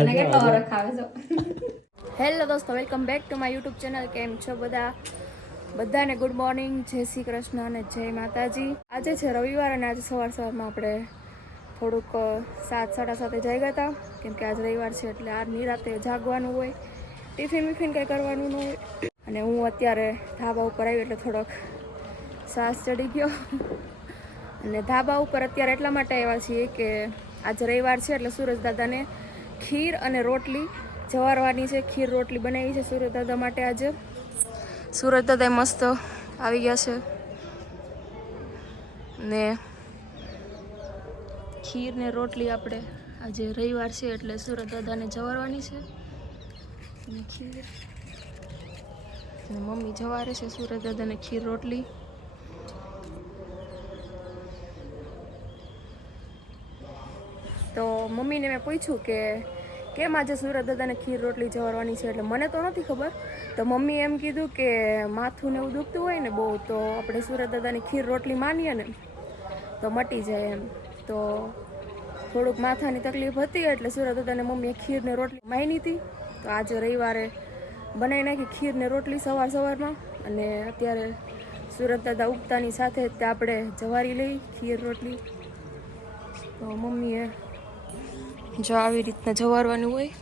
અને કેટલો વરખ આવે છો. હેલો દોસ્તો, welcome back to my YouTube channel. કેમ છો બધાને ગુડ મોર્નિંગ, જય શ્રી કૃષ્ણ અને જય માતાજી. આજે છે રવિવાર અને આજે સવારમાં આપણે થોડુંક 7:30 જાગ્યા હતા, કેમ કે આજ રવિવાર છે એટલે આજની રાતે જાગવાનું હોય, ટિફિન કંઈ કરવાનું ન હોય. અને હું અત્યારે ધાબા ઉપર આવી એટલે થોડોક શ્વાસ ચડી ગયો. અને ધાબા ઉપર અત્યારે એટલા માટે આવ્યા છીએ કે આજે રવિવાર છે એટલે સુરજ દાદાને ખીર અને રોટલી જવારવાની છે. ખીર રોટલી બનાવી છે સુરજ દાદા માટે. આજે સુરજ દાદા મસ્ત આવી ગયા છે ને ખીર ને રોટલી આપણે આજે રવિવાર છે એટલે સુરજ દાદાને જવારવાની છે. અને ખીર ને મમ્મી જવારે છે સુરજ દાદાને ખીર રોટલી. તો મમ્મીને મેં પૂછ્યું કે કેમ આજે સુરજ દાદાને ખીર રોટલી જવારવાની છે, એટલે મને તો નથી ખબર. તો મમ્મી એમ કીધું કે માથું ને એવું દુખતું હોય ને બહુ, તો આપણે સુરજ દાદાની ખીર રોટલી માનીએ ને તો મટી જાય એમ. તો થોડુંક માથાની તકલીફ હતી એટલે સુરજ દાદાને મમ્મીએ ખીર ને રોટલી માની હતી. તો આજે રવિવારે બનાવી નાખી ખીર ને રોટલી સવારમાં. અને અત્યારે સુરજ દાદા ઉગતાની સાથે જ આપણે જવારી લઈ ખીર રોટલી. તો મમ્મીએ જો આવી રીતના જવારવાનું હોય.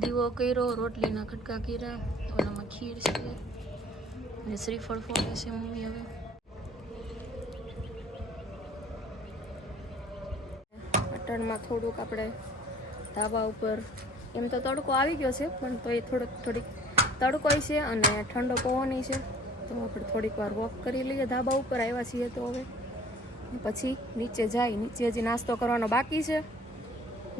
દીવો કર્યો, રોટલીના કટકા કર્યા, ઓલામાં ખીર છે અને શ્રીફળ ફોડે છે મમ્મી. હવે અટણમાં થોડુંક આપણે ધાબા ઉપર, એમ તો તડકો આવી ગયો છે પણ તો એ થોડીક તડકો છે અને ઠંડો પવન છે. તો આપણે થોડીક વાર વોક કરી લઈએ. ધાબા ઉપર આવ્યા છીએ તો હવે પછી નીચે હજી નાસ્તો કરવાનો બાકી છે.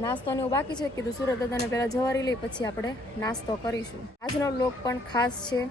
નાસ્તોને એવું બાકી છે. કીધું સુરજ દાદાને પહેલાં જવારી લઈ પછી આપણે નાસ્તો કરીશું. આજનો વ્લોગ પણ ખાસ છે.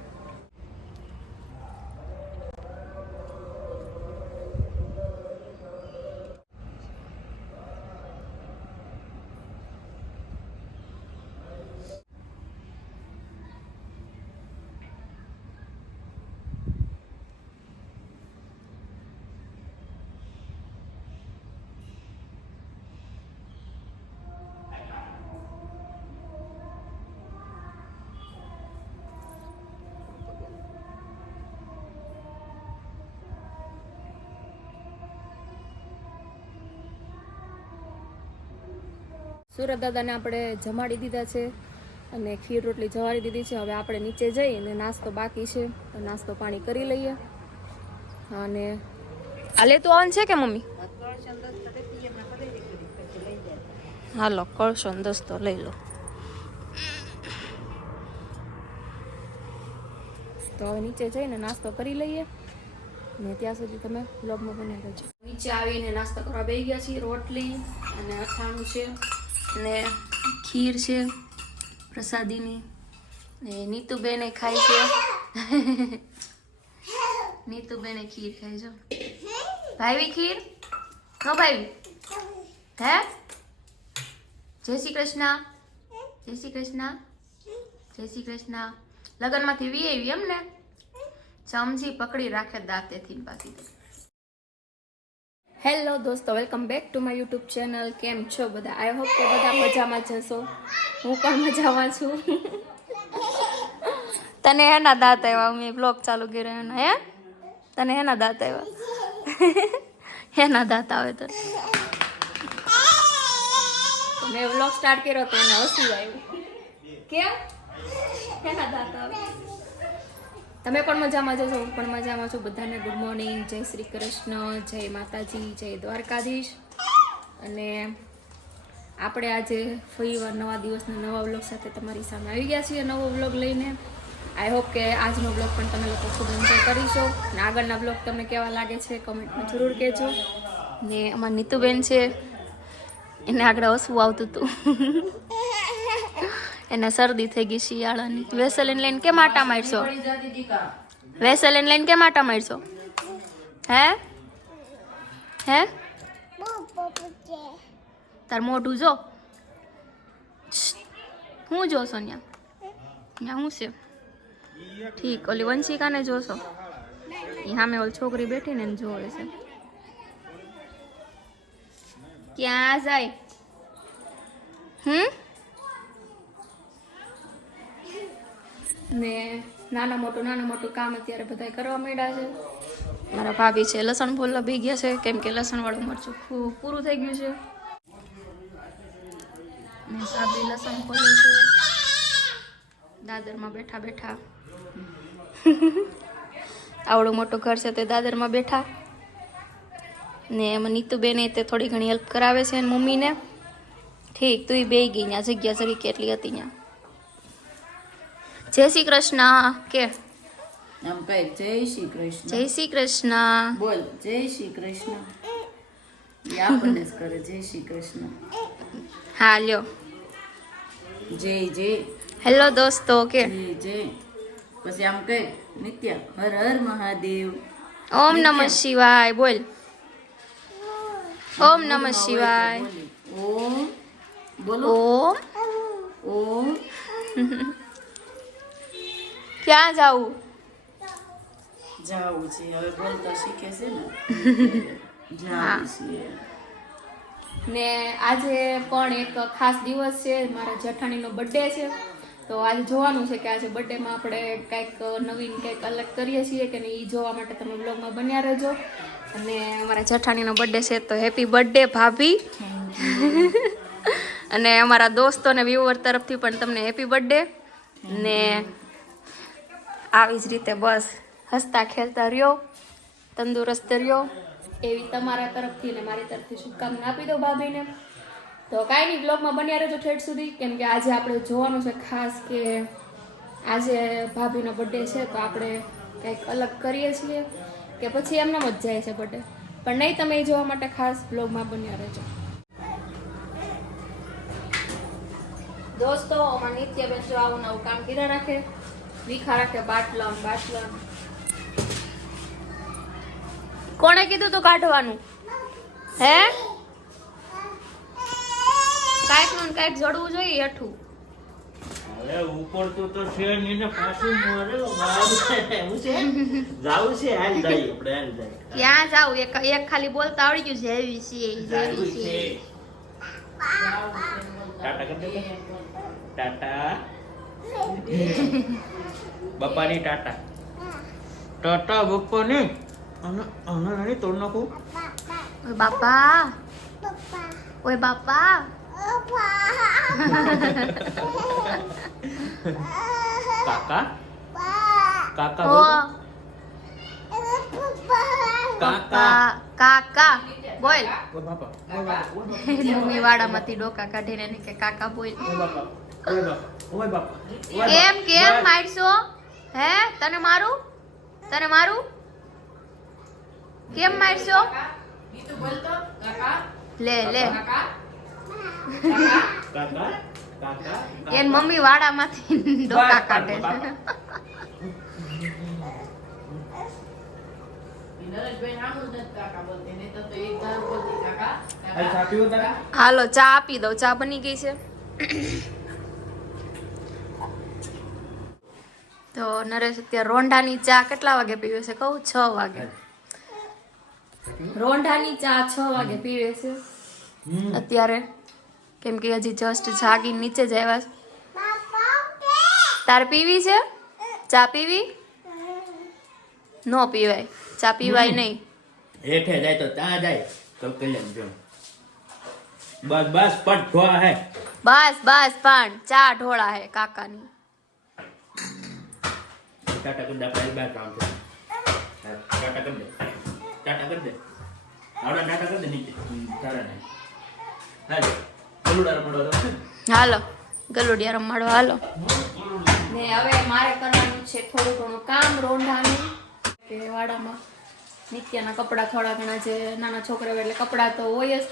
સુરજ દાદાને આપણે જમાડી દીધા છે અને ખીર રોટલી જવારી દીધી છે. હવે આપણે નીચે જઈને નાસ્તો બાકી છે તો નાસ્તો પાણી કરી લઈએ. અને આ લેતું આવવાનું છે કે મમ્મી? હાલો, કળશો ને દસ્તો લઈ લો. તો હવે નીચે જઈને નાસ્તો કરી લઈએ ને ત્યાં સુધી તમે બ્લોગમાં બને રહેજો. નીચે આવીને નાસ્તો કરવા બેસી ગયા છીએ. રોટલી અને અથાણું છે ને ખીર છે પ્રસાદીની. ને નીતુબેને ખાય છે. નીતુબેને ખીર ખાય છે. ભાવી ખીર? હો ભાવી? હે? જય શ્રી કૃષ્ણ. જય શ્રી કૃષ્ણ. જય શ્રી કૃષ્ણ. લગનમાંથી વી આવી એમ ને? ચમચી પકડી રાખે દાંતેથી પાછી. હેલો દોસ્તો, welcome back to my YouTube channel. કેમ છો બધા? આઈ હોપ કે બધા મજામાં જશો. હું પણ મજામાં છું. તને હેના દાંત આવ્યા? મેં બ્લોગ ચાલુ કર્યો એના. હે? તને હેના દાંત આવ્યા? હેના દાંત આવે તો મેં બ્લોગ સ્ટાર્ટ કર્યો તો એને હસવું આવ્યું. કેમ? હેના દાંત આવે? તમે પણ મજામાં જશો, હું પણ મજામાં છું. બધાને ગુડ મોર્નિંગ, જય શ્રી કૃષ્ણ, જય માતાજી, જય દ્વારકાધીશ. અને આપણે આજે ફરીવાર નવા દિવસના નવા વ્લોગ સાથે તમારી સામે આવી ગયા છીએ, નવો વ્લોગ લઈને. આઈ હોપ કે આજનો વ્લોગ પણ તમે લોકો ખૂબ એન્જોય કરીશો. અને આગળના વ્લોગ તમને કેવા લાગે છે કમેન્ટમાં જરૂર કહેજો. ને અમારી નીતુબેન છે, એને આગળ હસવું આવતું હતું. એને શરદી થઈ ગઈ શિયાળાની. વેસલીન લઈને કેમ આટા મારશો? વેસલીન લઈને કેમ આટા મારશો? હે? હે? તાર મોઢું જો. હું જો સોનિયા? ત્યાં શું છે? ઠીક, ઓલી વંશિકાને જોશો? એ સામે ઓલી છોકરી બેઠી ને એને જોવે છે. ક્યાં જાય? ને નાના મોટું કામ અત્યારે બધા કરવા માંડ્યા છે. મારા ભાભી છે લસણ ફોલવા બી ગયા છે, કેમ કે લસણ વાળું મરચું પૂરું થઈ ગયું છે. ને ભાભી લસણ ફોલે છે દાદરમાં બેઠા બેઠા. આવડું મોટું ઘર છે તે દાદરમાં બેઠા. ને એમાં નીતુબેને તે થોડી ઘણી હેલ્પ કરાવે છે મમ્મીને. ઠીક તું બે ગઈ ત્યાં જગ્યા જરી કેટલી હતી ત્યાં. જય શ્રી કૃષ્ણ કે આમ કઈ જય શ્રી કૃષ્ણ. જય શ્રી કૃષ્ણ બોલ જય શ્રી કૃષ્ણ. એ આપણને જ કરે જય શ્રી કૃષ્ણ. હા લ્યો. જય જય. હેલો દોસ્તો કે જય જય. પછી આમ કઈ નિત્ય હર હર મહાદેવ. ઓમ નમઃ શિવાય બોલ. ઓમ નમઃ શિવાય. ઓમ બોલો. ઓમ. ઓમ. ક્યાં જાવું? જાવું છે હવે બોલતા શીખે છે ને. જાવું છે. ને આજે પણ એક ખાસ દિવસ છે, મારા જેઠાણીનો બર્થડે છે. તો આજે જોવાનું છે કે આજે બર્થડેમાં આપણે કંઈક નવીન કંઈક અલગ કરીએ છીએ કે નહીં, એ જોવા માટે તમે બ્લોગમાં બન્યા રહેજો. અને અમારા જેઠાણીનો બર્થડે છે તો હેપી બર્થડે ભાભી. અને અમારા દોસ્તો અને વ્યુઅર તરફથી પણ તમને હેપી બર્થડે. ને આવી જ રીતે બસ હસતા ખેલતા રહ્યો, તંદુરસ્ત રહ્યો, એવી તમારા તરફથી અને મારી તરફથી શુભકામના આપી દો ભાભીને. તો કાંઈ નહીં, બ્લોગમાં બન્યા રહેજો ઠેઠ સુધી, કેમ કે આજે આપણે જોવાનું છે ખાસ કે આજે ભાભીનો બર્થડે છે તો આપણે કંઈક અલગ કરીએ છીએ કે પછી એમને જ જાય છે બર્થડે. પણ નહીં, તમે એ જોવા માટે ખાસ બ્લોગમાં બન્યા રહેજો. દોસ્તો અમારા નિત્યબેન જો આવું નવું કામ કર્યા રાખે, વિખા રાખે બાટલા. કોણે કીધું તું કાઢવાનું? હે કાઈક નું કાઈક જડવું જોઈએ હેઠું. અરે ઉપર તો છે ની ને પાછું મોરે બાપ હું છે જાવું છે હાલ જાય આપણે હાલ જાય. ક્યાં જાવ? એક ખાલી બોલતા આવડી ગયું છે જેવી છે. ટાટા કર દે. ટાટા બાપાની ટાટા. ટાટા બાપાની આના નાની તોડ નાખું. ઓય બાપા. ઓય બાપા. કાકા કાકા ઓ બોલ. કાકા કાકા બોલ. ઓય બાપા ઓય બાપા મમ્મી વાડામાંથી ડોકા કાઢીને એને કે કાકા બોલ. ઓય બાપા ઓય બાપા ઓય બાપા. કેમ મારશો? હે તને મારું? કેમ મારશો? લે કાકા કાકા એન મમ્મી વાડામાંથી ડોકા કાઢે છે. હાલો ચા આપી દો, ચા બની ગઈ છે. તો નરેશ અત્યારે રોંઢાની ચા કેટલા વાગે પીવે છે કહું? 6 વાગે. રોંઢાની ચા 6 વાગે પીવે છે અત્યારે, કેમ કે હજી જસ્ટ જાગી નીચે જ આવ્યા છે. તારે પીવી છે ચા? પીવી નો પીવાય, ચા પીવાય નહીં. હેઠે જાય તો ત્યાં જાય તો કલ્યાણ જો બસ બસ પટ ધોવા હે. બસ પણ ચા ઢોળા હે કાકાની. ટાટા કર દે આપણે બાર કામ છે. ટાટા કર દે આવડા ટાટા કર દે નીચે તારા ને હાલ ગલુડા રમડવા દો. હાલો ગલુડિયા રમાડવા હાલો. ને હવે મારે કરવાનું છે થોડું ઘણું કામ રોંઢાનું, કે વાડામાં નિત્યના કપડાં થોડા ઘણા જે નાના છોકરા એટલે કપડાં તો હોય જ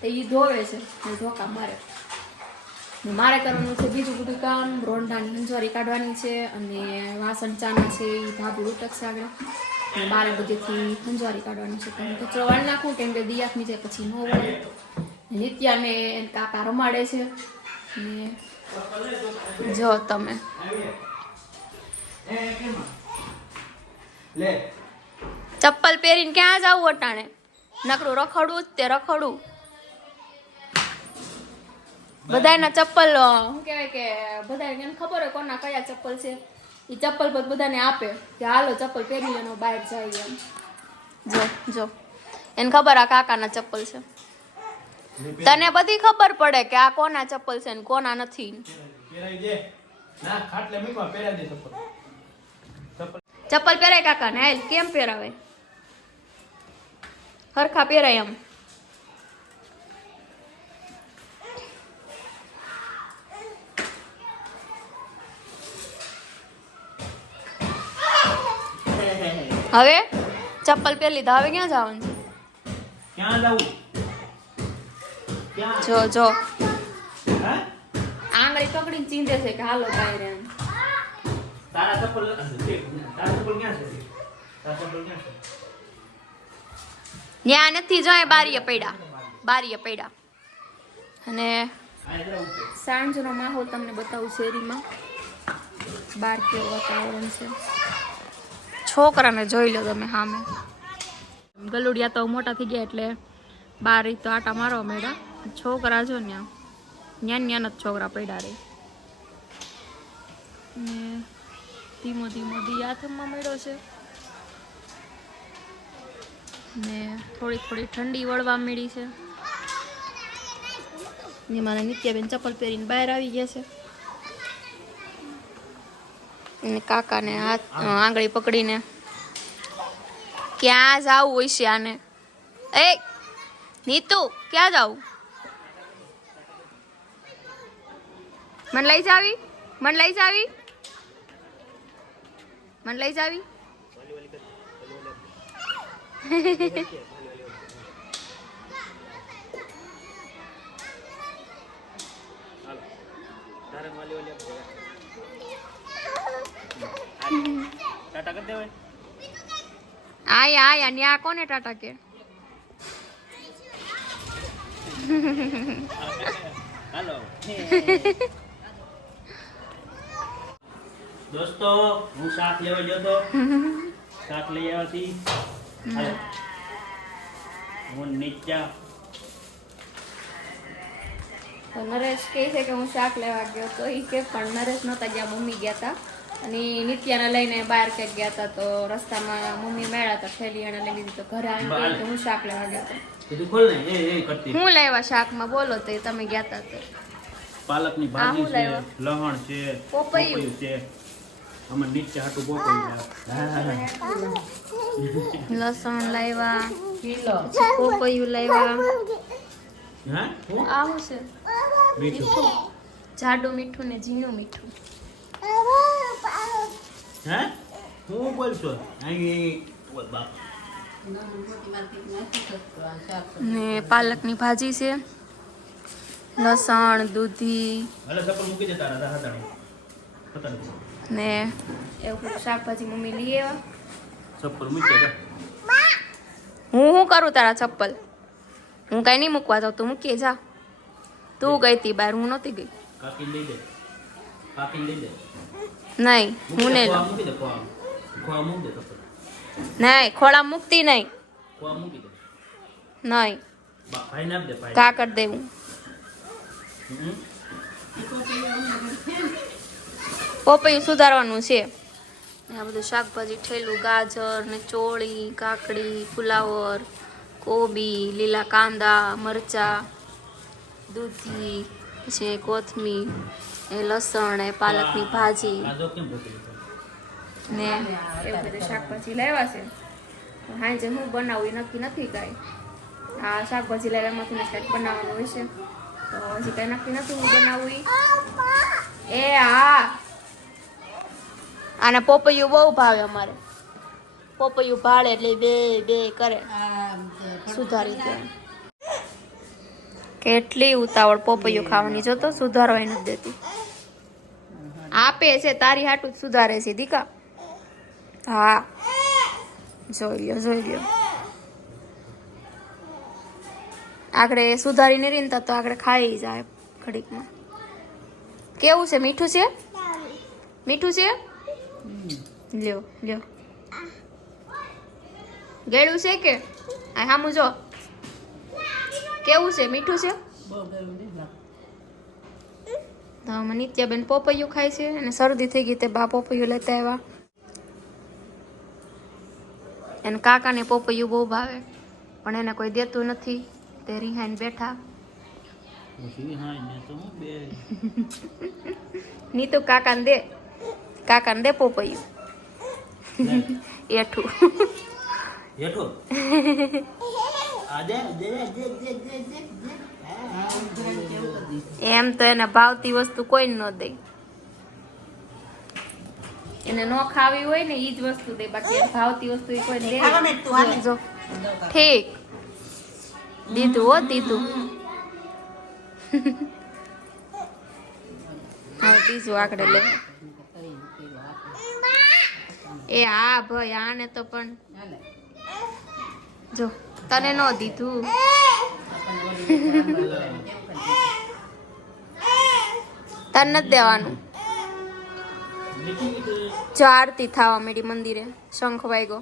તે એ ધોવે છે ને ધોકા મારે. મારે કરવાનું છે બીજું બધું કામ, રોંઢાની હંજવારી કાઢવાની છે અને વાસણ ચાના છે એ ભાભી ઉટકશે આગળ. અને બારે બધેથી હંજવારી કાઢવાની છે, તો હું કચરો વાળી નાખું કેમ કે દિયાકની જાય પછી ન વળે. નિત્યાને કાકા રમાડે છે ને જો તમે ચપ્પલ પહેરીને ક્યાં જાવું અટાણે? નકરું રખડવું જ તે રખડવું. બધાના ચપ્પલ શું કહેવાય કે બધાને એને ખબર હોય કોના કયા ચપ્પલ છે એ ચપ્પલ પર બધાને આપે કે હાલો ચપ્પલ પહેરી લેનો બહાર જાય એમ જો એને ખબર આ કાકાના ચપ્પલ છે તને બધી ખબર પડે કે આ કોના ચપ્પલ છે ને કોના નથી પહેરાઈ દે ના ખાટલે મૂકવા પહેરાઈ દે ચપ્પલ ચપ્પલ પહેરાય કાકાને હાલ કેમ પહેરાવે હરખા પહેરાય એમ હવે ચપ્પલ પહેરી લીધા હવે ક્યાં જવાનું છે ક્યાં જાવું ક્યાં જો હા આંગળી પકડીને ચીંધે છે કે હાલો બહાર એમ તારા ચપ્પલ તારા ચપ્પલ ક્યાં છે તારા ચપ્પલ ક્યાં છે ન્યા નથી જો બારીએ પડ્યા અને આ જરા ઉપર સાંજનો માહોલ તમને બતાવું શેરીમાં બાર કેવું વાતાવરણ છે છોકરાને જોઈ લો તમે સામે ગલુડિયા તો મોટા થઈ ગયા એટલે બાર તો આટા મારવા માંડ્યા છોકરા જો ન્યા જ છોકરા પડ્યા રે ને ધીમો દી હાથમાં મળ્યો છે ને થોડી ઠંડી વળવા મળી છે ને મારા નિત્યાબેન ચપ્પલ પહેરીને બહાર આવી ગયા છે અને કાકાને હાથ આંગળી પકડીને ક્યાં જાવું હોય છે આને એ નીતુ ક્યાં જાવું મને લઈ જાવી ટાટા કરી દેવાય આયા ન્યા કોને ટાટા કે હાલો દોસ્તો હું શાક લેવા ગયો તો શાક લઈ આવ્યાથી હાલો હું નીચા તો નરેશ કહે છે કે હું શાક લેવા ગયો તો એ કે પણ નરેશ નહોતા ગયા મમ્મી ગયા હતા અને નિત્યાને લઈને બહાર ક્યાંક ગયા હતા તો રસ્તામાં મમ્મી મળ્યા હતા થેલી એને લઈ લીધી તો ઘરે આવીને કહે કે હું શાક લેવા ગયા હતા કીધું ખોલ ને એ કરતી હું લાવ્યા શાકમાં બોલો તો તમે ગયા હતા તો પાલકની આ ભાજી હું છે લાવ્યા? લહણ છે પોપૈયું. છે આમાં નીચે હાટું પોપૈયું લસણ લાવ્યા પોપૈયું લાવ્યા હા હું આ શું છે મીઠું જાડું મીઠું ને ઝીણું મીઠું હે હું બોલશો અહીં ઓય બાપ ને પાલકની ભાજી છે લસણ દૂધી હાલે ચપ્પલ મૂકી દે તારા હતા ને એવું બધું શાકભાજી મમ્મી લઈ આવ્યા ચપ્પલ મૂકી દે હું શું કરું તારા ચપ્પલ હું કઈ નહીં મૂકવા જાઉં તું મૂકી જા તું ગઈ તી બહાર હું નહોતી ગઈ કાકી લઈ દે કાકી લઈ દે નહીં હું નહીં લઉં મૂકી દે ખોવા મૂકી દે ચપ્પલ નહીં ખોળા મૂકતી નહીં ખોવા મૂકી દે નહીં ભાઈ નાપ દે ભાઈ કા કરી દેવું પોપૈયું સુધારવાનું છે આ બધું શાકભાજી ઠેલું ગાજર ને ચોળી કાકડી ફુલાવર કોબી લીલા કાંદા મરચા દૂધી પછી કોથમીર એ લસણ એ પાલકની ભાજી કાજો કેમ ભૂકી દે ને એવું બધું શાકભાજી લાવ્યા છે હાંજે હું બનાવું એ નક્કી નથી કાંઈ આ શાકભાજી લાવ્યામાંથી ને કંઈક બનાવવાનું હોય છે તો હજી કાંઈ નક્કી નથી હું બનાવું ઈ. એ હા આને પોપૈયું બહુ ભાવે અમારે પોપૈયું ભાળે એટલે બે બે કરે સુધારી દે કેટલી ઉતાવળ પોપૈયું ખાવાની જો તો સુધારવાય નથી દેતી આપે છે તારી હાટું જ સુધારે છે દીકા હા જોઈ લ્યો આગળ સુધારીને રીનતા તો આગળ ખાઈ જાય ઘડીકમાં કેવું છે મીઠું છે લ્યો ગેળું છે કે આ હામું જો કેવું છે મીઠું છે તો આમાં નિત્યાબેન પોપૈયું ખાય છે અને શરદી થઈ ગઈ તે બા પોપૈયું લેતા આવ્યા. એને કાકાને પોપૈયું બહુ ભાવે પણ એને કોઈ દેતું નથી તે રિહાઈને બેઠા. નીતુ કાકાને દે પોપૈયું એઠું જેઠો એમ તો એને ભાવતી વસ્તુ કોઈ ન દે. એને ન ખાવી હોય ને ઈ જ વસ્તુ દે, બાકી એને ભાવતી વસ્તુ ઈ કોઈ દે. જો ઠીક દીધું હો દીધું. હવે બીજું આગળ લે. એ હા ભાઈ આને તો પણ જો તને ન દીધું. તને નથી દેવાનું. જો આરતી થવા માંડી મંદિરે, શંખ વાગ્યો.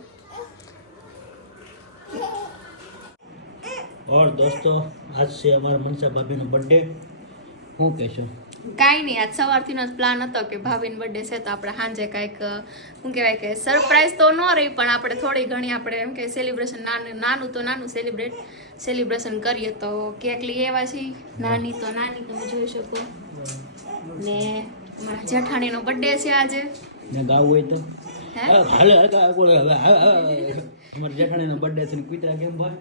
और दोस्तों आज से हमारा मनसा भाभी નો बर्थडे હું કહેશો? કાંઈ નહીં, આજ સવારથી જ પ્લાન હતો કે ભાભીનો બર્થડે છે તો આપણે સાંજે કાંઈક શું કહેવાય કે સરપ્રાઈઝ તો ન રહી પણ આપણે થોડી ઘણી આપણે એમ કે સેલિબ્રેશન નાનું સેલિબ્રેશન કરીએ. તો કેક લઈ આવ્યા છીએ, નાની તો નાની તમે જોઈ શકો. ને અમારા જેઠાણીનો બર્થડે છે આજે. ને ગાવું હોય તો હે હાલે અમારા જેઠાણીનો બર્થડે છે ને કુતરા કેમ ભાઈ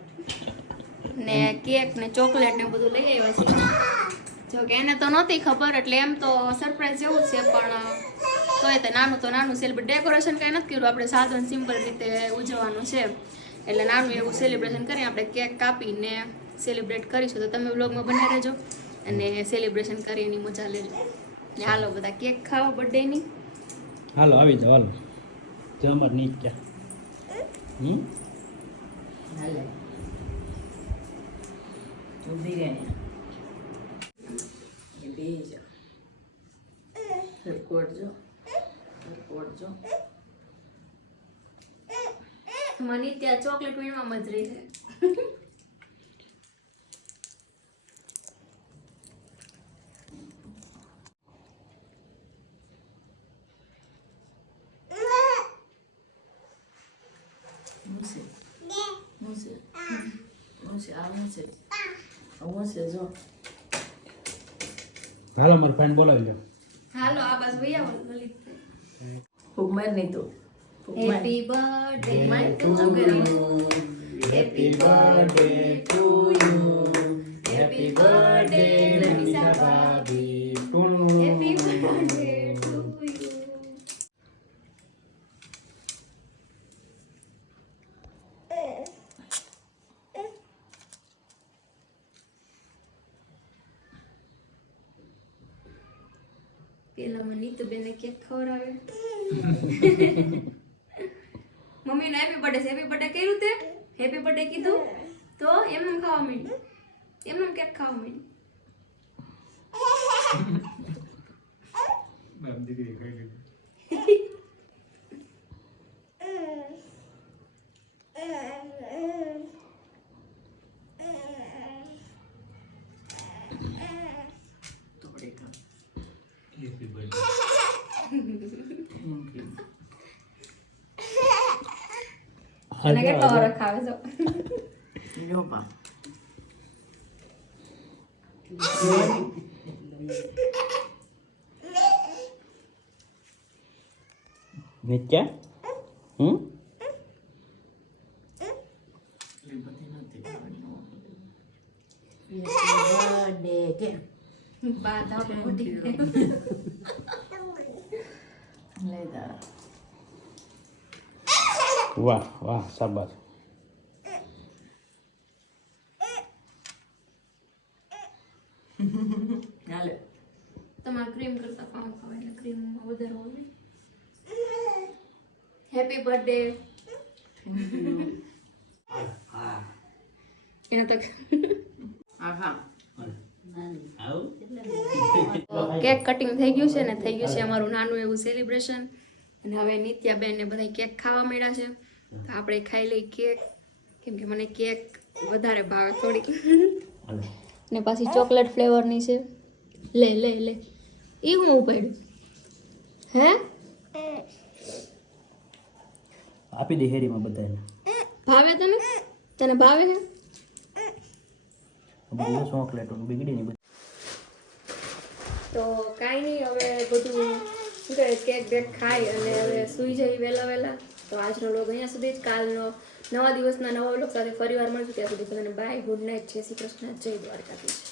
ને કેક ને ચોકલેટ ને બધું લઈ આવ્યા છીએ. જો કે એને તો નહોતી ખબર એટલે એમ તો સરપ્રાઈઝ જેવું છે પણ તોય તે નાનું સેલિબ્રેટ ડેકોરેશન કંઈ નથી કર્યું. આપણે સાધારણ સિમ્પલ રીતે ઉજવવાનું છે એટલે નાનું એવું સેલિબ્રેશન કરી આપણે કેક કાપીને સેલિબ્રેટ કરીશું. તો તમે વ્લોગમાં બને રહેજો અને સેલિબ્રેશન કરી એની મજા લેજો. ને હાલો બધા કેક ખાવા બર્થડેની. હાલો આવી જાઓ હાલો જો અમાર નીચ ક્યાં હાલે ઊભી રહે એ બેજો કોડજો મને ત્યાં ચોકલેટ વીણવા મજરી છે. જો હાલો મારા ફ્રેન્ડ બોલાવી લો. હાલો આ બસ ભૈયા લલિત ફૂગમાર નહીં તો happy birthday happy birthday to you happy birthday Namita ભાભી ટુનુ હેપી બર્થડે ટુ યુ. પેલા મને તો બેને કેક ખવડાવે. મમ્મીને હેપી બર્થડે કર્યું તે હેપી બર્થડે કીધું તો એમ ખાવા માંડી, એમ કેક ખાવા માંડી. દીકરી ખાઈ લીધી. હેપી બર્થડે અને કેટલો વરખ આવે છો. જો પા નિત્યા બર્થડે કે બા ધાબો ઉઠી ગઈ. લઈ જા વાહ વાહ શાબાશ. હાલે તમારે ક્રીમ કરતા પાઉં ખાવા એટલે ક્રીમમાં વધારે હોય. Happy birthday. એને તો આહા કેક કટિંગ થઈ ગયું છે ને થઈ ગયું છે અમારું નાનું એવું સેલિબ્રેશન. અને હવે નિત્યાબેન ને બધા કેક ખાવા મળ્યા છે તો આપણે ખાઈ લઈ કેક, કેમ કે મને કેક વધારે ભાવે થોડી. ને પાછી ચોકલેટ ફ્લેવરની છે. લે લે લે એ હું ઉપાડ્યું હે આપી દે હેરીમાં બધાને ભાવે તને ભાવે હે બધું ચોકલેટ બિગડી ને તો કાંઈ નહીં હવે બધું શું કહે કેક બેક ખાઈ અને હવે સૂઈ જઈ વહેલા તો આજનો લોગ અહીંયા સુધી જ કાલનો નવા દિવસના નવા લોગ સાથે ફરીવાર મળશું ત્યાં સુધી બધાને બાય ગુડ નાઇટ જય શ્રી કૃષ્ણ જય દ્વારકાધીશ